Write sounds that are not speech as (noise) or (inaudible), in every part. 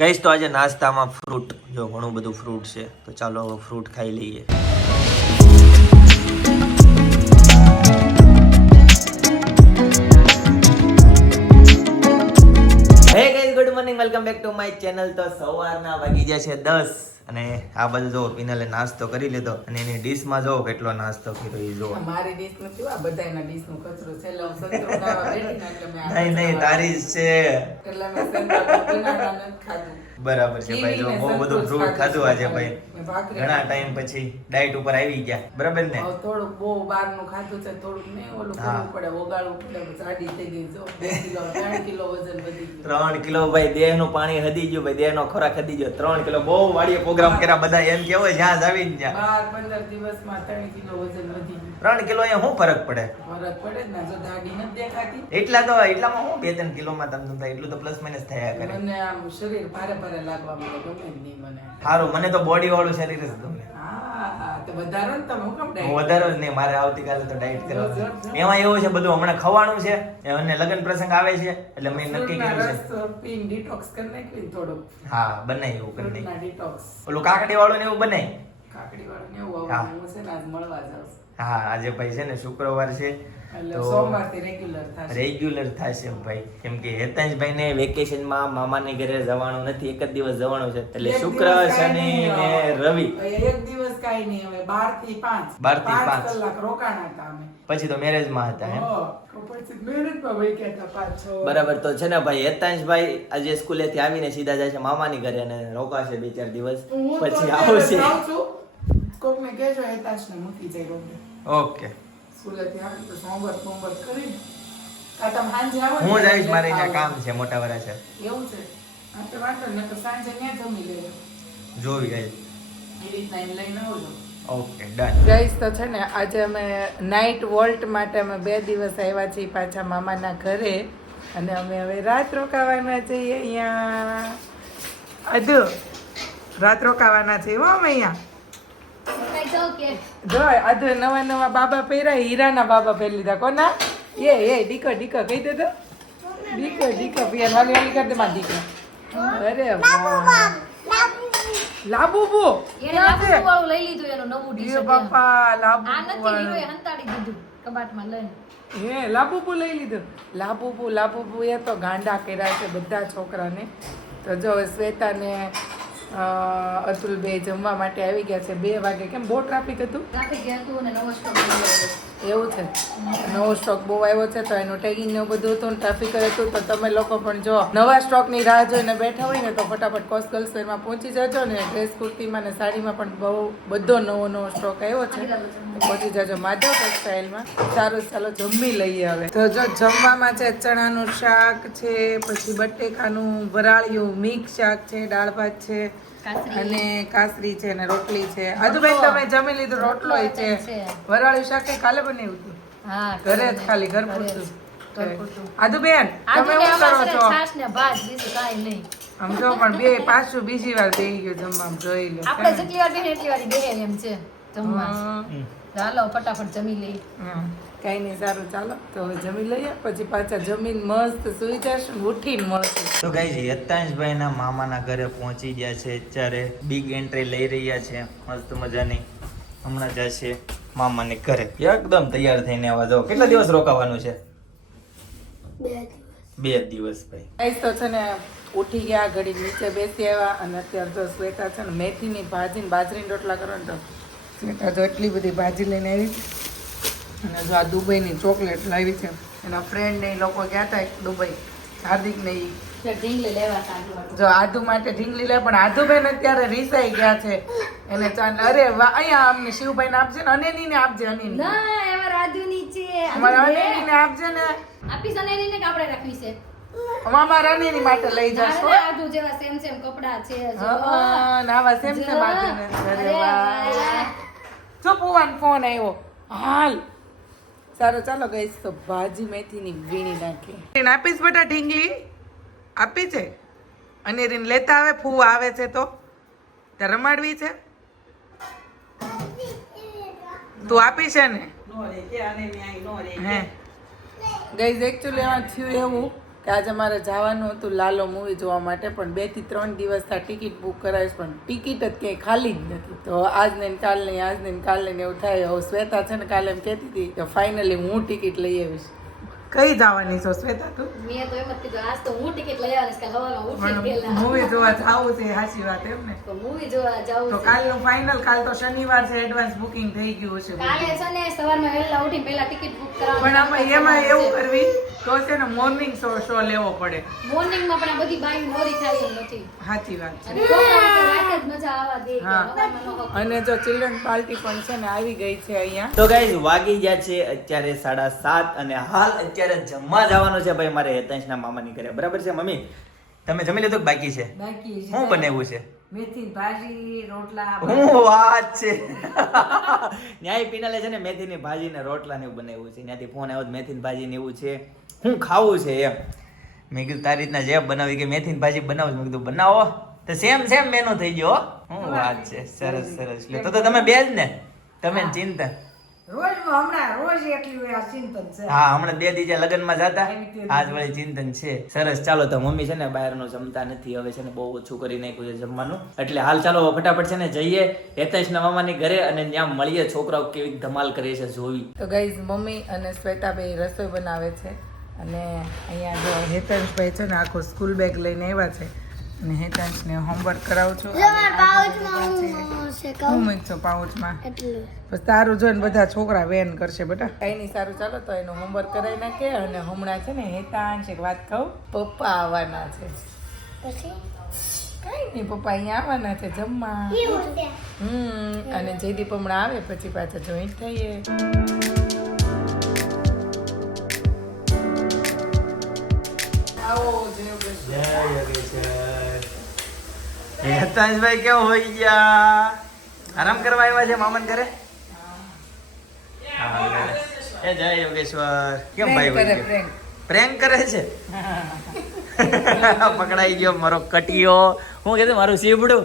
ગઈશ તો આજે નાસ્તામાં ફ્રૂટ જો ઘણું બધું ફ્રૂટ છે, તો ચાલો હવે ફ્રૂટ ખાઈ લઈએ. Hey guys good morning welcome back to my channel તો સવારના વાગી ગયા છે 10 અને આ બાજુ જો વિનલે નાસ્તો કરી લીધો અને એની ડીશમાં જો કેટલો નાસ્તો કર્યો એ જો. મારી ડીશનું કેવું? બધા એના ડીશનું કચરો છે. એટલે હું સંતરો ખાવા બેઠી ને એટલે મેં નહીં નહીં તારી છે. એટલે મેં સંતરો બનાવવા ખાધું. બરાબર છે ભાઈ જો બહુ બધું ફ્રૂટ ખાધું આજે ભાઈ. ઘણા ટાઈમ પછી ડાયટ ઉપર આવી ગયા. બરાબર ને? થોડું બહુ બહારનું ખાધું છે થોડું નહીં ઓલું. કરવું પડે ઓગાળવું પડે જાડી થઈ ગઈ જો બે કિલો ત્રણ કિલો વજન વધી ગયું. ત્રણ કિલો ભાઈ દેહનું પાણી હદી ગયું ભાઈ દેહ નો ખોરાક હદી ગયો. ત્રણ કિલો બહુ વાડીએ પ્રોગ્રામ કર્યા બધા એમ કેવો જ્યાં જ આવીને જ્યાં બાર પંદર દિવસમાં ત્રણ કિલો વજન વધી ત્રણ કિલો એ શું ફરક પડે? ફરક પડે ને જો દાઢી નથી દેખાતી. એટલા તો એટલામાં હું બે ત્રણ કિલોમાં તમને થાય? એટલું તો પ્લસ માઇનસ થયા કરે. મને આમ શરીર ભારે ભારે લાગવા મળે ગમે નહીં મને. સારું મને તો બોડી વાળું શરીર જ ગમે. વધારો જ નહીં મારે આવતીકાલે તો ડાયટ કરવાનું એમાં એવું છે બધું હમણાં ખવાનું છે અને લગ્ન પ્રસંગ આવે છે એટલે મેં નક્કી કર્યું છે. કરી નાખ્યું. હા બનાય એવું કરી ઓલું કાકડી વાળું ને એવું બનાય? કાકડીવાળું ને એવું હું છે ને આજ મળવા જાઉં છું. હા આજે ભાઈ છે ને શુક્રવાર છે. રેગ્યુલર થશે. ભાઈ. કેમ કે હેતાંશભાઈ ને વેકેશનમાં મામાને ઘરે જવાનું નથી એક જ દિવસ જવાનું છે. એટલે શુક્ર શનિ ને રવિ. એક દિવસ કઈ નહીં હવે બારથી પાંચ. બારથી પાંચ. કલાક રોકાણ હતા અમે. પછી તો marriage માં હતા એમ. બરાબર તો છે ને ભાઈ હેતાંશભાઈ આજે સ્કૂલેથી આવીને સીધા જાય છે મામાની ઘરે અને રોકાશે બે ચાર દિવસ. પછી આવશે. કોક ને કેજો હેતાંશ ને મૂકી જાય. ઓકે. ને હું જઈશ મારે ત્યાં કામ છે મોટા વરા છે. એવું છે? વાંધો નહીં. તો સાંજે ત્યાં જમી લેજો જોવી ગઈ એ રીતના એને લઈને આવજો. Okay done. ગાઈસ તો છે ને આજે અમે નાઇટ વોલ્ટ માટે અમે બે દિવસ આવ્યા છીએ પાછા મામાના ઘરે. અને અમે હવે રાત રોકાવાના છીએ અહીંયા. અદુ રાત રોકાવાના છીએ હો અમે અહીંયા. જો નવા નવા બાબા પહેર્યા હીરાના બાબા પહેરી લીધા. કોના? એ એ ડીકો ડીકો કહી દે તો. ડીકો ડીકો પિયા વાલી વાલી કરી દે માં દીકરા. અરે લાબુબુ. એને? લાબુ લઈ લીધું એનું નવું એ બાપા લાબુ આ નથી હીરોએ હંતાડી દીધું કબાટમાં લઈને. હે લાબુબુ લઈ લીધું. લાબુબુ લાબુબુ એ તો ગાંડા કર્યા છે બધા છોકરાને. તો જો શ્વેતાને અતુલ બે જમવા માટે આવી ગયા છે. બે વાગે. કેમ? બહુ ટ્રાફિક હતું? ટ્રાફિક હતું અને નવો સ્ટોક. એવું છે. નવો સ્ટોક બહુ આવ્યો છે તો એનું ટેગિંગ ને બધું હતું ટ્રાફિક હતું તો તમે લોકો પણ જો નવા સ્ટોકની રાહ જોઈને બેઠા હોય ને તો ફટાફટ કોસ વેરમાં પહોંચી જજો ને ડ્રેસ કુર્તીમાં ને સાડીમાં પણ બહુ, બધો નવો નવો સ્ટોક આવ્યો છે. પહોંચી જજો માધવ ટેક્સટાઇલમાં સારું, ચાલો જમી લઈએ હવે. તો જો જમવામાં છે ચણાનું શાક છે, પછી બટેકાનું વરાળિયું મિક્સ શાક છે, દાળ ભાત છે. અને કાસરી છે ને રોટલી છે. આદુભાઈ તમે જમી લીધું? રોટલો છે. વરાળી શાક કાલે બનાવ્યું હતું ઘરે જ ખાલી ઘર પૂરતું. પૂરતું. તમે શું કરો છે? આમ જો પણ બે પાછું બીજી વાર બેહી ગયો જમવા જોઈ લો. આપણે જેટલી વાર બેહીએ એટલી વાર બેહે એમ છે જમવા. ચાલો ફટાફટ જમી લઈ. કઈ નહીં સારું ચાલો. તો હવે જમી લઈએ પછી પાછા જમીન મસ્ત સુઈ જશે ઉઠીને મળશું તો ગાઈઝ હેતાંશભાઈ ના મામાના ઘરે પહોંચી ગયા છે. અત્યારે બિગ એન્ટ્રી લઈ રહ્યા છે. મસ્ત મજાની. હમણાં જશે મામાને ઘરે. એકદમ તૈયાર થઈને આવવા જાઓ. કેટલા દિવસ રોકાવાનું છે? બે દિવસ. ભાઈ. આઈસ તો છે ને ઉઠી ગયા ઘડી નીચે બેસી આવ્યા અને અત્યારે તો શ્વેતા છે ને મેથીની ભાજી ને બાજરીના રોટલા કરો ને તો શ્વેતા તો એટલી બધી ભાજી લઈને આવી અને જો આ દુબઈની ચોકલેટ લાવી છે એના ફ્રેન્ડ ને એ લોકો ગયા હતા દુબઈ હાર્દિક ને ઈ. ઢીંગલી લેવા જો આધુ માટે ઢીંગલી લે પણ આદુબેન અત્યારે રીસાઈ ગયા છે. એને ચાંદ અરે અહીંયા અમને શિવભાઈ ને આપજે ને અનેની ને આપજે અમારે અનેની ને આપજે ને. આપી અનેની ને કાપડે રાખવી છે? અનેની માટે લઈ જશો. આધુ જેવા સેમ સેમ કપડા છે. હા નાવા સેમ અરે વાહ. જો પુવાન ફોન આવ્યો હાલ. સારું ચાલો ગઈશ તો ભાજી મેથીની વીણી નાખી એને આપીશ બેટા ઢીંગલી? આપી છે? અને રીન લેતા આવે ફૂ આવે છે તો? તે રમાડવી છે? તું આપી છે ને? હે. ગઈઝ એકચ્યુઅલી એમાં થયું એવું કે આજે મારે જવાનું હતું લાલો મૂવી જોવા માટે પણ બેથી ત્રણ દિવસ આ ટિકિટ બુક કરાવીશ પણ ટિકિટ જ ક્યાંય ખાલી જ નથી. તો આજ ને ને કાલ ને આજ ને ને કાલ ને એવું થાય. હવે શ્વેતા છે ને કાલે એમ કહેતી હતી કે ફાઇનલી હું ટિકિટ લઈ આવીશ. કઈ જવાની છો શ્વેતા તું? મેં તો એમ જ કીધું આજ તો હું ટિકિટ લઈ આવીશ કાલ સવારમાં ઉઠીને પહેલા. મૂવી જોવા જાવું છે સાચી વાત એમ ને. તો મૂવી જોવા જાવું તો કાલનું ફાઇનલ કાલ તો શનિવાર છે એડવાન્સ બુકિંગ થઈ ગયું છે. કાલે છે ને સવારમાં વહેલા ઉઠી પહેલા ટિકિટ બુક પણ આમાં એમાં એવું કરવી? તો છે ને મોર્નિંગ શો શો લેવો પડે. મોર્નિંગમાં પણ આ બધી બાઈ મોરી થાય એમ નથી. સાચી વાત છે. અને તો મજા આવવા દે હા. હવામાં ન હક. અને જો ચિલ્ડ્રન પાર્ટી પણ છે ને આવી ગઈ છે અહીંયા. તો ગાઈઝ વાગી ગયા છે અત્યારે સાડા સાત અને હાલ અત્યારે જમવા જવાનું છે ભાઈ મારે હેતાંશના મામાની ઘરે. બરાબર છે મમ્મી? તમે જમી લીધું કે બાકી છે? બાકી છે. શું બનાવ્યું છે? મેથી ભાજી રોટલા હું વાત છે. (laughs) ન્યાય પીનાલે છે ને મેથીની ભાજી ને રોટલા ને એવું બનાવ્યું છે. ત્યાંથી ફોન આવ્યો મેથીની ભાજી ને એવું છે. હું ખાવું છે એમ. મેં કીધું તારી રીતના જે બનાવી કે મેથીની ભાજી બનાવું મેં કીધું બનાવો. તો સેમ સેમ મેનુ થઈ ગયો હો. વાત છે. સરસ સરસ. તો તમે બે જ ને. તમે ચિંતા. રોજ હમણાં રોજ એટલી હોય આ ચિંતન છે. હા હમણાં બે દીજા લગ્નમાં જતા. આજ વળી ચિંતન છે. સરસ. ચાલો તો મમ્મી છે ને બહારનું જમતા નથી. હવે છે ને બહુ ઓછું કરી નાખ્યું છે જમવાનું. એટલે હાલ ચાલો ફટાફટ છે ને જઈએ. હેતેશના મામાની ઘરે અને ત્યાં મળીએ. છોકરાઓ કેવી ધમાલ કરે છે જોવી. તો ગઈઝ મમ્મી અને શ્વેતાભાઈ રસોઈ બનાવે છે. અને અહીંયા જો હેતેશભાઈ છે ને આખો સ્કૂલ બેગ લઈને આવ્યા છે. અને હેતાંશને હોમવર્ક કરાવું છું. હું મૂકશો પાઉચમાં. બસ તારું જોઈને બધા છોકરા વેન કરશે બેટા. કઈ નહીં સારું ચાલો તો એનું હોમવર્ક કરાવી નાખે અને હમણાં છે ને હેતાંશ એક વાત કહું. પપ્પા આવવાના છે. કઈ નહીં પપ્પા અહીંયા આવવાના છે જમવા. હમ અને જયદીપ હમણાં આવે પછી પાછા જોઈન્ટ થઈએ. આવો જય હેતાંશભાઈ કેમ હોઈ ગયા? આરામ કરવા આવ્યા છે મામન ઘરે? એ જય યોગેશ્વર. કેમ ભાઈ હોય પ્રેન્ક કરે છે? (laughs) (laughs) પકડાઈ ગયો મારો કટિયો. હું કહેતો મારું સીબડું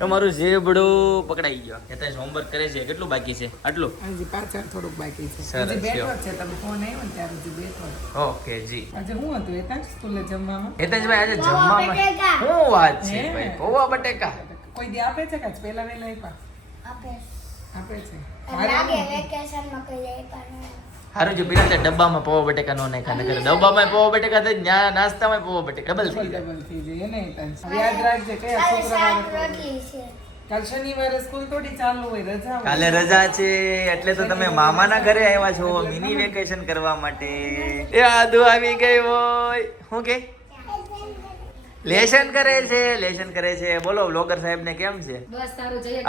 એ મારું ઝીબડું પકડાઈ ગયો. હેતાંશ હોમવર્ક કરે છે કેટલું બાકી છે? આટલું? હજી પાછળ થોડુંક બાકી છે. સરસ, બેઠો છે તમે ફોન આવ્યો ને ત્યારે હજી બેઠો. ઓકે જી. આજે હું હતું? એતા સ્કૂલે જમવામાં? હેતાંશભાઈ આજે જમવામાં શું વાત છે? ભાઈ પૌવા બટેકા. કોઈ દી આપે છે કે પહેલા વહેલા આપ્યા? આપે. છે. સારું છે પેલા તે ડબ્બામાં પૌવા બટેકા નો નાખ્યા નકર ડબ્બામાં પૌવા બટેકા થઈ ન્યા નાસ્તામાં પૌવા બટેકા ડબલ થઈ જાય. ડબલ થઈ જાય એને યાદ રાખજે કયા છોકરા કાલ રજા હોય. કાલે રજા છે એટલે તો તમે મામાના ઘરે આવ્યા છો મિની વેકેશન કરવા માટે. એ આદુ આવી ગઈ હોય. હું કે? લેશન કરે છે લેશન કરે છે. બોલો બ્લોગર સાહેબ ને કેમ છે? બસ સારું જય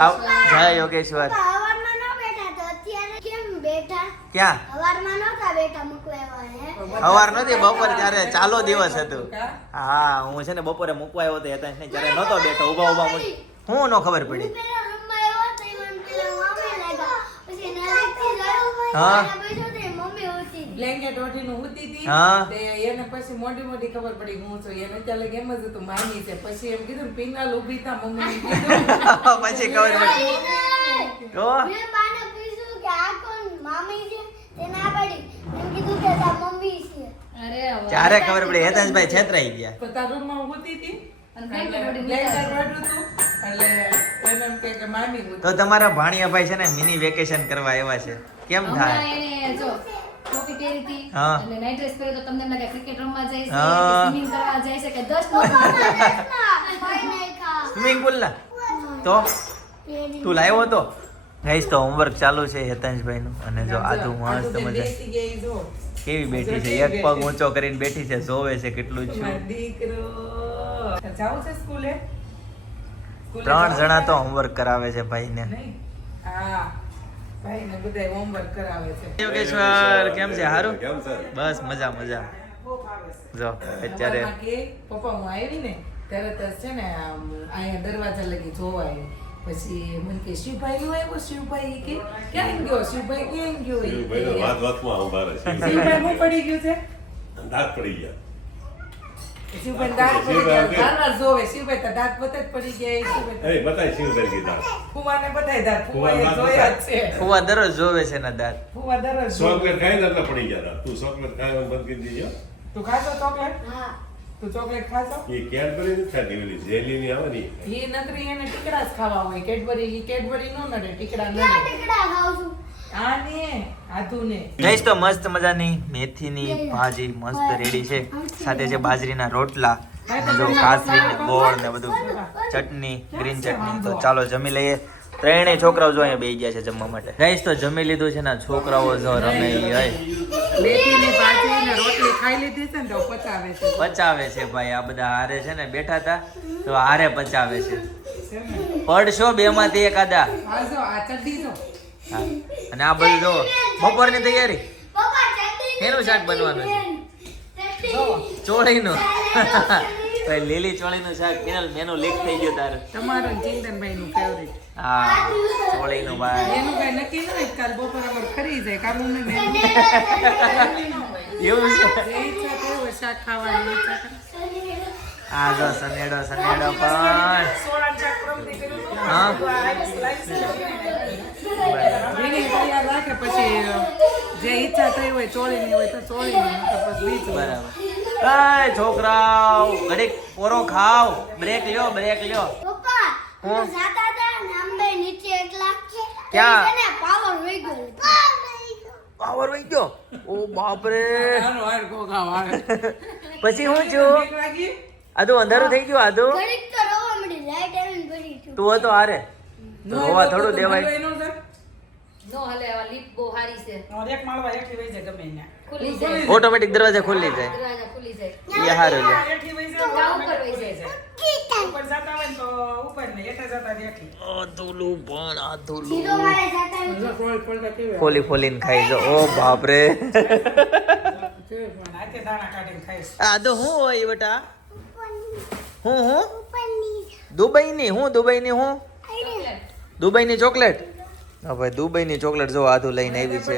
આવ નહોતા જય મૂકવા આવ્યા સવાર નથી બપોર ત્યારે ચાલો દિવસ હતું. હા હું છે ને બપોરે મૂકવા આવ્યો હતો હેતાંશ ને ત્યારે નહોતો બેઠો ઊભા ઊભા મૂકી. હું નો ખબર પડી? હા. બ્લેન્કેટ ઓઢીને ઊતી હતી. એને પછી મોટી મોટી ખબર પડી હું છું. એને ચાલે એમ જ હતું માની છે. પછી એમ કીધું પિંગાલ ઊભી તા મમ્મી (laughs) પછી ખબર પડી. તો? ત્યારે ખબર પડી હેતાંશભાઈ છેતરાઈ ગયા. તો તારા રૂમમાં ઊતી હતી? હતું. તો તમારા ભાણિયાભાઈ છે ને મિની વેકેશન કરવા એવા છે. કેમ થાય? હતી. સ્વિમિંગ પુલ ના તો? તું લાવ્યો તો ગાઈસ તો હોમવર્ક ચાલુ છે હેતાંશભાઈ નું અને જો આધુ મસ્ત મજા કેવી બેઠી છે? એક પગ ઊંચો કરીને બેઠી છે જોવે છે કેટલું જ છું. દીકરો. જાવું છે સ્કૂલે? સ્કૂલે ત્રણ જણા તો હોમવર્ક કરાવે છે ભાઈને. નહીં? હા. ભાઈ ને હોમવર્ક કરાવે કેમ છે? સારું? બસ મજા મજા. જો અત્યારે પપ્પા હું આવી ને તરત જ છે ને અહીંયા દરવાજા લગી જોવા આવી પછી મને કે શિવભાઈ નું આવ્યો? શિવભાઈ કે ક્યાં ગયો? શિવભાઈ ક્યાં ગયો? શિવભાઈ વાત વાતમાં ઊભા રહે શિવભાઈ હું પડી ગયું છે? દાંત પડી ગયા. શિવભાઈ દાંત પડી ગયા. વારવાર જોવે. શિવભાઈ તો દાંત બધા પડી ગયા. શિવભાઈ અરે બતાય શિવભાઈ કી દાંત. ફુવાને બધાય દાંત. ફુવા જોયા છે. ફુવા દરરોજ જોવે છે ને દાંત. ફુવા દરરોજ. ચોકલેટ ખાઈ ને પડી ગયા તું ચોકલેટ ખાવાનું બંધ કરી દીધો તું ખાશો ચોકલેટ? હા. તું ચોકલેટ ખાશો? એ કેડબરી નથી ખાતી ઓલી જેલીની આવે ને એ. નકરી એને ટીકડા જ ખાવા હોય. કેડબરી એ કેડબરી નો નડે ટીકડા નડે. ટીકડા ખાવ છું? ને તો મસ્ત મજાની મેથીની ભાજી મસ્ત રેડી છે. સાથે છે બાજરીના રોટલા જો કાસરી ને ગોળ ને બધું ચટણી ગ્રીન ચટણી તો ચાલો જમી લઈએ. ત્રણેય છોકરાઓ જો અહીંયા બેસી ગયા છે જમવા માટે. ગઈશ તો જમી લીધું છે ને છોકરાઓ જો રમે મેથીની ભાજી ને રોટલી ખાઈ લીધી છે ને તો પચાવે છે. પચાવે છે ભાઈ આ બધા હારે છે ને બેઠા હતા તો હારે પચાવે છે. છે પડશો બે માંથી એક આદા. અને આ બધું જો બપોરની તૈયારી? શેનું શાક બનવાનું છે? ચોળીનું. ભાઈ લીલી ચોળીનું શાક કેનલ મેનુ લીક થઈ ગયું તારે. તમારું ચિંતન ચિંતનભાઈ નું ફેવરિટ હા. ચોળીનું ભાઈ એનું કઈ નક્કી ન હોય કાલ બપોર અમારે ખરી જાય કાલ હું ને એવું છે? ઈચ્છા થઈ હોય શાક ખાવાની ઈચ્છા. આ જો સનેડો સનેડો પણ. હા. રાખે પછી જે ઈચ્છા થઈ હોય ચોળીની હોય તો ચોળીની પછી બીજું. બરાબર. એ છોકરાઓ ઘડીક પોરો ખાવ બ્રેક લ્યો બ્રેક લ્યો. પપ્પા હું? હું જાતા હતા ને અંબે નીચે એકલા ક્યાં? પાવર વહી ગયો પાવર વહી ગયો ઓ બાપ રે. પછી હું છું બીક લાગી? અંધારું થઈ ગયું આદુ ઘડીક તો રવા મળી લાઈટ આવીને ભરી છું તું હતો હારે તો થોડું દેવાય? નો હલે આ લીપ બહુ હારી છે. અમારે એક માળવા એકલી વહી જાય ગમે ત્યાં. ખુલી જાય. ઓટોમેટિક દરવાજા ખુલી જાય. દરવાજા ખુલી જાય. હારું છે. કા ઉપર જાય. જતા હોય તો ને જતા પણ સીધો જાતા હોય. ફોલતા કેવી આવે. ફોલી ફોલીને ખાઈ જો. ઓ બાપ રે કેવી પણ હાથે દાણા કાઢીને ખાઈશ. આદુ હું હોય બેટા? હું હું? દુબઈની હું દુબઈની હું? દુબઈની ચોકલેટ? હા ભાઈ દુબઈની ચોકલેટ જો આધુ લઈને આવી છે?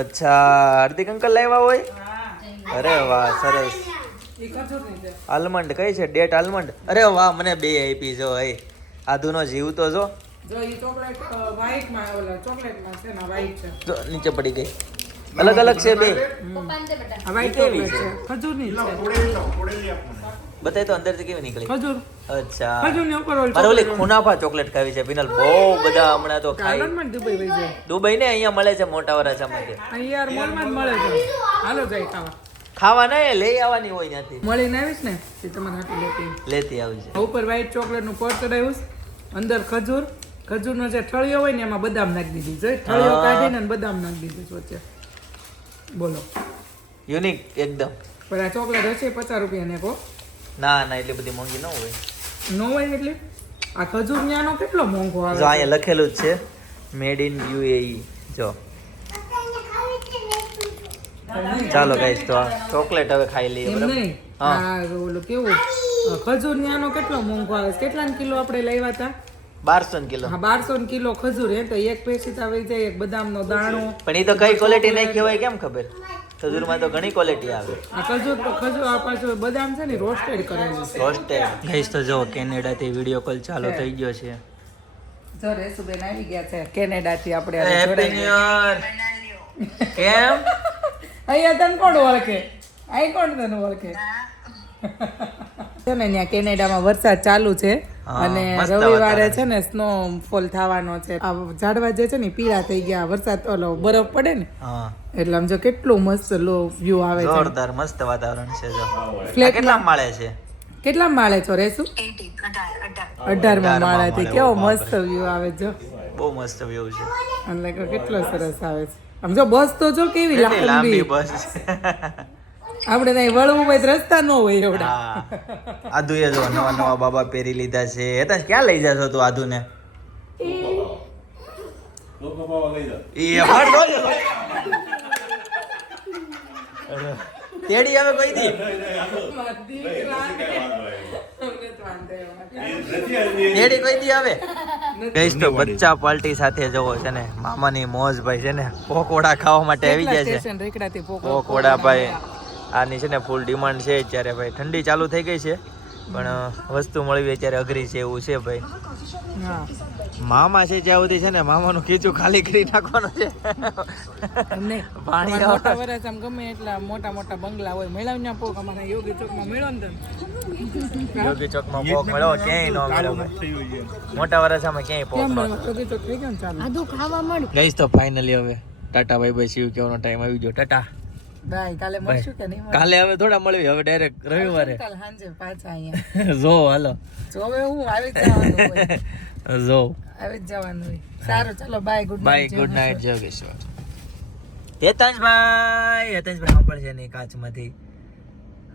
અચ્છા હાર્દિક અંકલ લાવ્યા હોય? અરે વાહ સરસ. આલમંડ કઈ છે? Date almond? અરે વાહ મને બે આપી જો હે આધુનો જીવ તો જો નીચે પડી ગઈ. અલગ અલગ છે બે. કેવી છે? ખજૂરની છે. બતાય તો અંદરથી કેવી નીકળી? ખજૂર. અચ્છા. ખજૂરની ઉપર ઓલી મારે ઓલી ખુનાફા ચોકલેટ ખાવી છે પિનલ બહુ બધા હમણાં તો ખાઈ. દુબઈ વહી જાય દુબઈ ને અહીંયા મળે છે મોટા મોલમાં જ મળે છે. હાલો જાય ખાવા. ખાવા ના લઈ આવવાની હોય ત્યાંથી. મળીને આવીશ ને તે તમારે હાથે લેતી. આવીશ. લેતી આવજે ઉપર વ્હાઈટ ચોકલેટનું પર ચડાવ્યું. અંદર ખજૂર. ખજૂરનો જે ઠળિયો હોય ને એમાં બદામ નાખી દીધી છે. ઠળિયો કાઢીને બદામ નાખી દીધું વચ્ચે. બોલો. યુનિક એકદમ. પણ આ ચોકલેટ હશે પચાસ રૂપિયા ને કો ના ના એટલી બધી મોંઘી ન હોય. નો હોય એટલે? આ ખજૂર ન્યાનો કેટલો મોંઘો જો આવે અહીંયા લખેલું જ છે મેડ ઇન યુએઈ જો. ચાલો ગાઈસ તો ચોકલેટ હવે ખાઈ લઈએ બરાબર? હા. ઓલું કેવું? ખજૂર ન્યાનો કેટલો મોંઘો આવે કેટલા કિલો આપણે લાવ્યા હતા? બારસો કિલો. હા બારસો કિલો ખજૂર હે તો એક પેશી આવી જાય એક બદામનો દાણો. પણ એ તો કઈ ક્વોલિટી નહીં કહેવાય કેમ ખબર? ખજૂરમાં તો ઘણી ક્વોલિટી આવે. આ ખજૂર તો ખજૂર આ પાછું બદામ છે ને રોસ્ટેડ કરેલું છે. રોસ્ટેડ ગઈસ તો જો કેનેડાથી વીડિયો કોલ ચાલુ થઈ ગયો છે. જો રેસુબેન આવી ગયા છે કેનેડાથી આપણે હેપી ન્યુ યર કેમ? (laughs) અહીંયા તને કોણ ઓળખે? આઈ કોણ તને ઓળખે? છે ને ત્યાં કેનેડામાં વરસાદ ચાલુ છે. અને રવિવારે છે. ને સ્નોફોલ થવાનો છે. આ ઝાડવા જે છે ને પીળા થઈ ગયા. વરસાદ ઓલો બરફ પડે ને એટલે આમ જો કેટલું મસ્ત લો વ્યૂ આવે છે. જોરદાર મસ્ત વાતાવરણ છે જો. કેટલા માળે છે? કેટલા માળે છો રેસુ? માળે થી કેવો મસ્ત વ્યૂ આવે જો. બહુ મસ્ત વ્યૂ છે. એટલે કેટલો સરસ આવે છે. આમ જો બસ તો જો કેવી લાંબી. બસ છે. (laughs) આપણે ત્યાં વળવું હોય રસ્તા ન હોય એવડા. હા. આધુએ જો નવા નવા બાબા પહેરી લીધા છે. હેતા ક્યાં લઈ જશો તું આધુને? ને. એ તેડી આવે કોઈ દી? નહીં. એ આવી. તેડી કોઈ દી આવે? ગઈશ તો બચ્ચા પાર્ટી સાથે જવો છે ને. મામાની મોજ ભાઈ છે ને. પકોડા ખાવા માટે આવી જાય છે. પકોડા ભાઈ. આની છે ને ફૂલ ડિમાન્ડ છે અત્યારે ભાઈ. ઠંડી ચાલુ થઈ ગઈ છે પણ વસ્તુ મળવી અત્યારે અઘરી છે એવું છે ભાઈ. મામા છે જ્યાં સુધી છે ને મામાનું ખીચું ખાલી કરી નાખવાનું છે. પાણી મોટા વરસ આમ ગમે એટલા મોટા મોટા બંગલા હોય મેળાવ ત્યાં પોક અમારા યોગી ચોકમાં મેળો ને તમે. યોગી ચોકમાં પોક મળ્યો ક્યાંય ન મળે. મોટા વરસામાં ક્યાંય પોક ન ચોક ગઈશ તો ફાઇનલી હવે ટાટા ભાઈ ભાઈ શિવ કહેવાનો ટાઈમ આવી ગયો. ટાટા. બાય કાલે મળશું કે નહીં કાલે હવે થોડા મળવી હવે ડાયરેક્ટ રવિવારે. કાલ સાંજે પાછા અહીંયા. (laughs) જો હાલો. જોવે હું આવી જ જવાનું (laughs) જો. આવી જ જવાનું હોય. સારું ચલો bye good bye good night Jogeshwar Hetanshbhai Hetanshbhai સાંભળશે નહીં કાચમાંથી.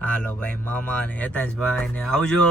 હાલો ભાઈ મામા ને હેતાંશભાઈ ને આવજો.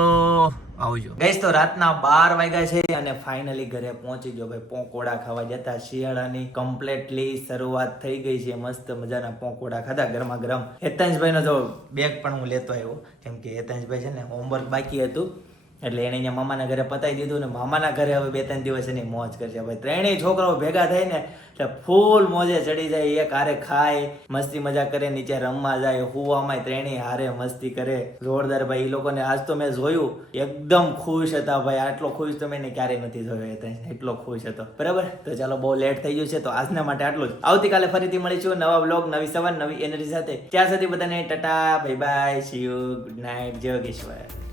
આવજો. ગઈશ તો રાતના બાર વાગ્યા છે અને ફાઇનલી ઘરે પહોંચી ગયો. ભાઈ, પોકોડા ખાવા જતા શિયાળાની કમ્પ્લેટલી શરૂઆત થઈ ગઈ છે. મસ્ત મજાના પોકોડા ખાધા ગરમા ગરમ હેતાંશભાઈનો જો બેગ પણ હું લેતો આવ્યો. કેમ કે હેતાંશભાઈ છે ને હોમવર્ક બાકી હતું. એટલે એને અહીંયા મામાના ઘરે પતાવી દીધું ને મામાના ઘરે હવે બે ત્રણ દિવસ એની મોજ કરશે. ભાઈ ત્રણેય છોકરાઓ ભેગા થઈને એટલે ફૂલ મોજે ચડી જાય, એક હારે ખાય, મસ્તી મજા કરે, નીચે રમવા જાય હુવામાં ત્રણેય હારે મસ્તી કરે. જોરદાર ભાઈ એ લોકોને આજ તો મેં જોયું. એકદમ ખુશ હતા ભાઈ. આટલો ખુશ તો મેં ક્યારેય નથી જોયો એટલો ખુશ હતો. બરાબર? તો ચાલો બહુ લેટ થઈ ગયું છે, તો આજના માટે આટલું જ. આવતીકાલે ફરીથી મળીશું નવા બ્લોગ નવી સવાર, નવી એનર્જી સાથે. ત્યાં સુધી બધાને tata bye bye see you good night Jai Yogeshwar.